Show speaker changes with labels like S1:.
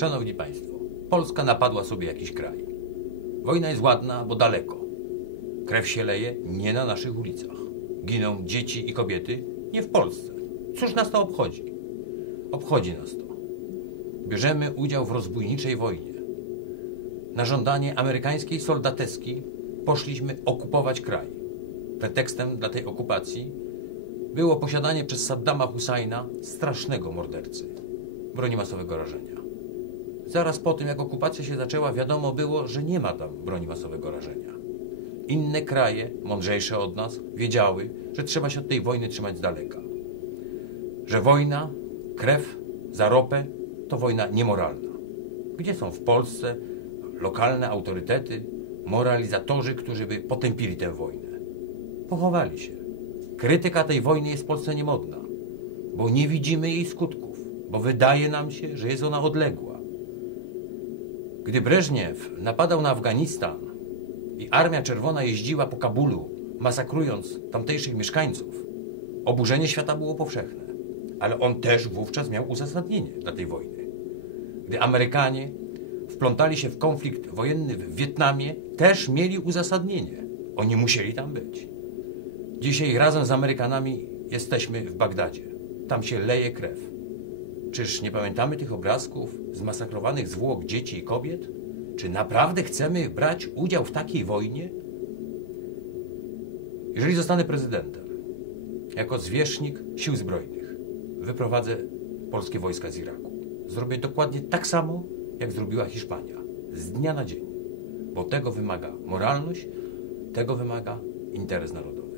S1: Szanowni Państwo, Polska napadła sobie jakiś kraj. Wojna jest ładna, bo daleko. Krew się leje nie na naszych ulicach. Giną dzieci i kobiety nie w Polsce. Cóż nas to obchodzi? Obchodzi nas to. Bierzemy udział w rozbójniczej wojnie. Na żądanie amerykańskiej soldateski poszliśmy okupować kraj. Pretekstem dla tej okupacji było posiadanie przez Saddama Husajna strasznego mordercy, broni masowego rażenia. Zaraz po tym, jak okupacja się zaczęła, wiadomo było, że nie ma tam broni masowego rażenia. Inne kraje, mądrzejsze od nas, wiedziały, że trzeba się od tej wojny trzymać z daleka. Że wojna, krew za ropę to wojna niemoralna. Gdzie są w Polsce lokalne autorytety, moralizatorzy, którzy by potępili tę wojnę? Pochowali się. Krytyka tej wojny jest w Polsce niemodna, bo nie widzimy jej skutków, bo wydaje nam się, że jest ona odległa. Gdy Breżniew napadał na Afganistan i Armia Czerwona jeździła po Kabulu, masakrując tamtejszych mieszkańców, oburzenie świata było powszechne. Ale on też wówczas miał uzasadnienie dla tej wojny. Gdy Amerykanie wplątali się w konflikt wojenny w Wietnamie, też mieli uzasadnienie. Oni musieli tam być. Dzisiaj razem z Amerykanami jesteśmy w Bagdadzie. Tam się leje krew. Czyż nie pamiętamy tych obrazków zmasakrowanych zwłok dzieci i kobiet? Czy naprawdę chcemy brać udział w takiej wojnie? Jeżeli zostanę prezydentem, jako zwierzchnik sił zbrojnych, wyprowadzę polskie wojska z Iraku. Zrobię dokładnie tak samo, jak zrobiła Hiszpania. Z dnia na dzień. Bo tego wymaga moralność, tego wymaga interes narodowy.